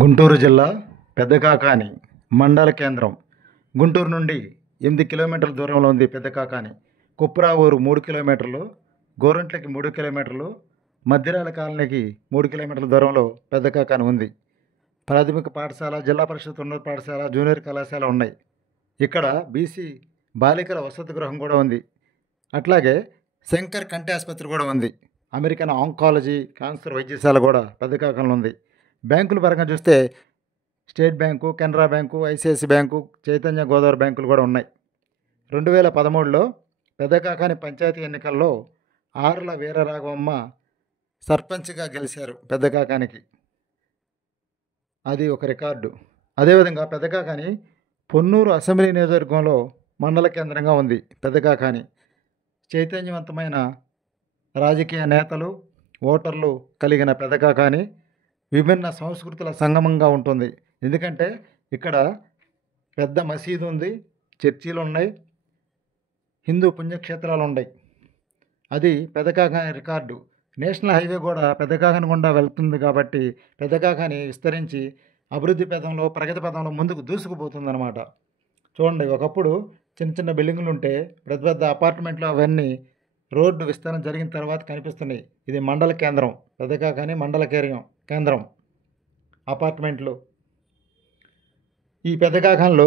గుంటూరు జిల్లా పెద్దకాకాని మండల కేంద్రం. గుంటూరు నుండి 8 కిలోమీటర్ల దూరంలో ఉంది పెద్దకాకాని. కుప్రావూరు 3 కిలోమీటర్లు, గోరంట్లకి 3 కిలోమీటర్లు, మద్దిరాల కాలనీకి 3 కిలోమీటర్ల దూరంలో పెద్దకాకాని ఉంది. ప్రాథమిక పాఠశాల, జిల్లా పరిషత్ ఉన్నత పాఠశాల, జూనియర్ కళాశాల ఉన్నాయి. ఇక్కడ బీసీ బాలికల వసతి గృహం కూడా ఉంది. అట్లాగే శంకర్ కంటి ఆసుపత్రి కూడా ఉంది. అమెరికన్ ఆంకాలజీ క్యాన్సర్ వైద్యశాల కూడా పెద్దకాకానిలో ఉంది. బ్యాంకుల పరంగా చూస్తే state bank, Canara bank, ICICI bank, Chaitanya Godavari బ్యాంకులు కూడా ఉన్నాయి. 2013లో పెద్దకాకాని పంచాయతీ ఎన్నికల్లో ఆర్ల వీరరాఘవమ్మ సర్పంచ్గా గెలిచారు పెద్దకాకానికి. అది ఒక రికార్డు. అదేవిధంగా పెద్దకాకాని పొన్నూరు అసెంబ్లీ నియోజకవర్గంలో మండల కేంద్రంగా ఉంది. పెద్దకాకాని చైతన్యవంతమైన రాజకీయ నేతలు, ఓటర్లు కలిగిన పెద్దకాకాని విభిన్న సంస్కృతుల సంగమంగా ఉంటుంది. ఎందుకంటే ఇక్కడ పెద్ద మసీదు ఉంది, చర్చీలు ఉన్నాయి, హిందూ పుణ్యక్షేత్రాలు ఉన్నాయి. అది పెద్దకాకాని రికార్డు. నేషనల్ హైవే కూడా పెద్దకాకాని గుండా వెళ్తుంది కాబట్టి పెద్దకాకాని విస్తరించి అభివృద్ధి పథంలో, ప్రగతి పథంలో ముందుకు దూసుకుపోతుందన్నమాట. చూడండి, ఒకప్పుడు చిన్న చిన్న బిల్డింగులు ఉంటే పెద్ద పెద్ద అపార్ట్మెంట్లు అవన్నీ రోడ్డు విస్తరణ జరిగిన తర్వాత కనిపిస్తున్నాయి. ఇది మండల కేంద్రం, పెద్దకాకాని మండల కేంద్రం అపార్ట్మెంట్లు. ఈ పెద్దకాకానిలో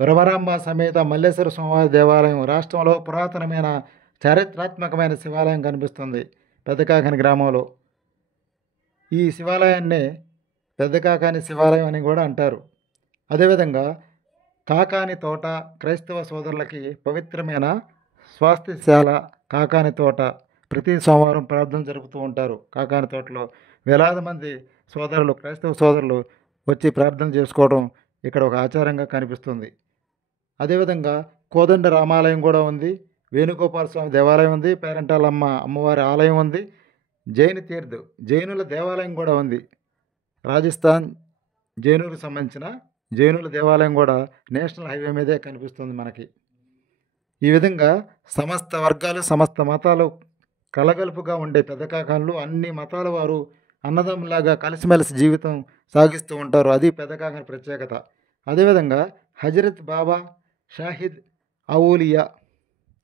భ్రమరాంబ సమేత మల్లేశ్వర స్వామివారి దేవాలయం రాష్ట్రంలో పురాతనమైన చారిత్రాత్మకమైన శివాలయం కనిపిస్తుంది పెద్దకాకాని గ్రామంలో. ఈ శివాలయాన్ని పెద్దకాకాని శివాలయం అని కూడా అంటారు. అదేవిధంగా కాకాని తోట క్రైస్తవ సోదరులకి పవిత్రమైన స్వాస్థ్యశాల కాకాని తోట. ప్రతి సోమవారం ప్రార్థన జరుపుతూ ఉంటారు. కాకాని తోటలో వేలాది మంది సోదరులు, క్రైస్తవ సోదరులు వచ్చి ప్రార్థన చేసుకోవడం ఇక్కడ ఒక ఆచారంగా కనిపిస్తుంది. అదేవిధంగా కోదండ రామాలయం కూడా ఉంది, వేణుగోపాల స్వామి దేవాలయం ఉంది, పేరంటాలమ్మ అమ్మవారి ఆలయం ఉంది, జైన తీర్థ్ జైనుల దేవాలయం కూడా ఉంది. రాజస్థాన్ జైనులకు సంబంధించిన జైనుల దేవాలయం కూడా నేషనల్ హైవే మీదే కనిపిస్తుంది మనకి. ఈ విధంగా సమస్త వర్గాలు, సమస్త మతాలు కలగలుపుగా ఉండే పెద్దకాకానిలో అన్ని మతాల వారు అన్నదమ్ములాగా కలిసిమెలిసి జీవితం సాగిస్తూ ఉంటారు. అది పెద్దకాకాని ప్రత్యేకత. అదేవిధంగా హజరత్ బాబా షాహిద్ ఔలియా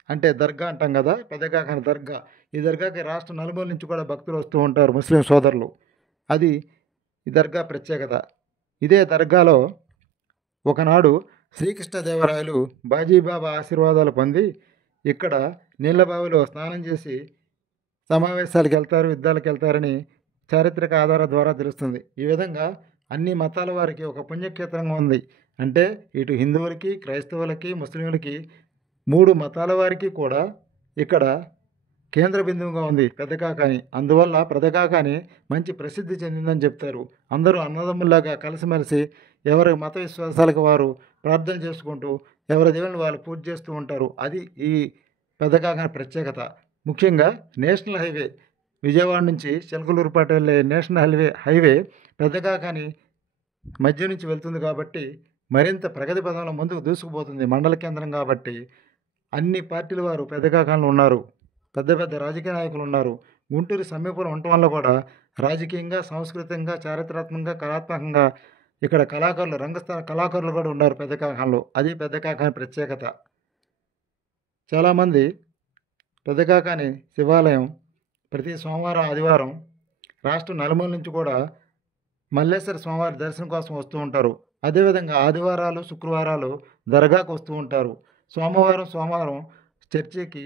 అంటే దర్గా అంటాం కదా, పెద్దకాకాని దర్గా. ఈ దర్గాకి రాష్ట్ర నలుమూల నుంచి కూడా భక్తులు వస్తూ ఉంటారు, ముస్లిం సోదరులు. అది ఈ దర్గా ప్రత్యేకత. ఇదే దర్గాలో ఒకనాడు శ్రీకృష్ణదేవరాయలు బాజీబాబా ఆశీర్వాదాలు పొంది ఇక్కడ నీళ్ళ బావిలో స్నానం చేసి సమావేశాలకు వెళ్తారు, యుద్ధాలకు వెళ్తారని చారిత్రక ఆధారాల ద్వారా తెలుస్తుంది. ఈ విధంగా అన్ని మతాల వారికి ఒక పుణ్యక్షేత్రంగా ఉంది. అంటే ఇటు హిందువులకి, క్రైస్తవులకి, ముస్లింలకి 3 మతాల వారికి కూడా ఇక్కడ కేంద్ర బిందువుగా ఉంది పెద్దకాకాని. అందువల్ల పెద్దకాకాని మంచి ప్రసిద్ధి చెందిందని చెప్తారు. అందరూ అన్నదమ్ముల్లాగా కలిసిమెలిసి ఎవరి మత విశ్వాసాలకు వారు ప్రార్థన చేసుకుంటూ ఎవరి దేవుని వాళ్ళు పూజ చేస్తూ ఉంటారు. అది ఈ పెద్దకాకాని ప్రత్యేకత. ముఖ్యంగా నేషనల్ హైవే విజయవాడ నుంచి చిలకలూరుపేట వెళ్ళే నేషనల్ హైవే పెద్దకాకాని మధ్య నుంచి వెళ్తుంది కాబట్టి మరింత ప్రగతి పదంలో ముందుకు దూసుకుపోతుంది. మండల కేంద్రం కాబట్టి అన్ని పార్టీల వారు పెద్దకాకానిలో ఉన్నారు. పెద్ద పెద్ద రాజకీయ నాయకులు ఉన్నారు. గుంటూరు సమీపంలో ఉండటం వల్ల కూడా రాజకీయంగా, సాంస్కృతికంగా, చారిత్రాత్మకంగా, కళాత్మకంగా ఇక్కడ కళాకారులు, రంగస్థల కళాకారులు కూడా ఉన్నారు పెద్దకాకానిలో. అది పెద్దకాకాని ప్రత్యేకత. చాలామంది పెద్దకాకాని శివాలయం ప్రతి సోమవారం, ఆదివారం రాష్ట్రం నలుమూల నుంచి కూడా మల్లేశ్వర స్వామివారి దర్శనం కోసం వస్తూ ఉంటారు. అదేవిధంగా ఆదివారాలు, శుక్రవారాలు దర్గాకు వస్తూ ఉంటారు. సోమవారం చర్చికి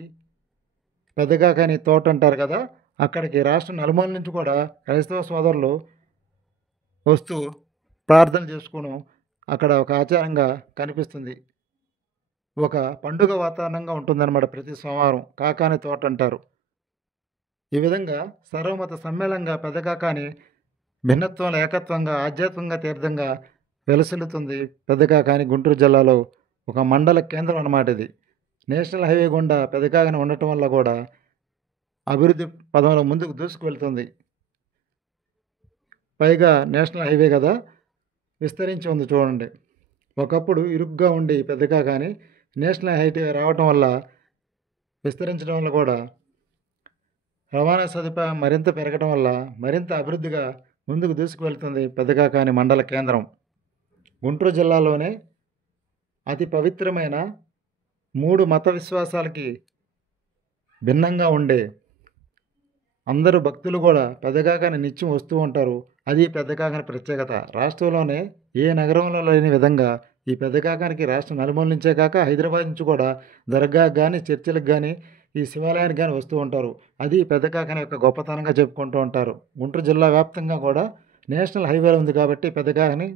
పెద్దకాకాని తోట అంటారు కదా, అక్కడికి రాష్ట్రం నలుమూల నుంచి కూడా క్రైస్తవ సోదరులు వస్తూ ప్రార్థన చేసుకోవడం అక్కడ ఒక ఆచారంగా కనిపిస్తుంది. ఒక పండుగ వాతావరణంగా ఉంటుందన్నమాట. ప్రతి సోమవారం కాకాని తోట అంటారు. ఈ విధంగా సర్వమత సమ్మేళనంగా పెద్దకాకాని భిన్నత్వంలో ఏకత్వంగా, ఆధ్యాత్మికంగా, తీర్థంగా వెలసిల్లుతుంది. పెద్దకాకాని గుంటూరు జిల్లాలో ఒక మండల కేంద్రం అన్నమాట. ఇది నేషనల్ హైవే గుండా పెద్దకాకాని ఉండటం వల్ల కూడా అభివృద్ధి పదంలో ముందుకు దూసుకు వెళ్తుంది. పైగా నేషనల్ హైవే కదా, విస్తరించి ఉంది. చూడండి, ఒకప్పుడు ఇరుగ్గా ఉండి పెద్దకాకాని నేషనల్ హైవే రావటం వల్ల, విస్తరించడం వల్ల కూడా రవాణా సదుపాయం మరింత పెరగడం వల్ల మరింత అభివృద్ధిగా ముందుకు దూసుకువెళ్తుంది పెద్దకాకాని మండల కేంద్రం. గుంటూరు జిల్లాలోనే అతి పవిత్రమైన 3 మత విశ్వాసాలకి భిన్నంగా ఉండే అందరూ భక్తులు కూడా పెద్దకాకాని నిత్యం వస్తూ ఉంటారు. అది పెద్దకాకాని ప్రత్యేకత. రాష్ట్రంలోనే ఏ నగరంలో లేని విధంగా ఈ పెద్దకాకానికి రాష్ట్రం నలుమూలల నుంచే కాక హైదరాబాద్ నుంచి కూడా దర్గాకు కానీ, చర్చిలకు కానీ, ఈ శివాలయానికి కానీ వస్తూ ఉంటారు. అది పెద్దకాకాని యొక్క గొప్పతనంగా చెప్పుకుంటూ ఉంటారు. గుంటూరు జిల్లా వ్యాప్తంగా కూడా నేషనల్ హైవేలో ఉంది కాబట్టి పెద్దకాకాని